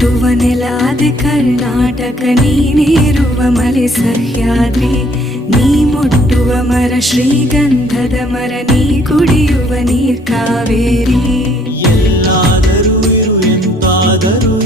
ಹುಟ್ಟುವ ನೆಲಾದೆ ಕರ್ನಾಟಕ, ನೀನೇರುವ ಮಲೆ ಸಹ್ಯಾದ್ರಿ, ನೀ ಮುಟ್ಟುವ ಮರ ಶ್ರೀಗಂಧದ ಮರ, ನೀ ಕುಡಿಯುವ ನೀರ್ ಕಾವೇರಿ. ಎಲ್ಲಾದರೂ ಇರು ಎಂತಾದರೂ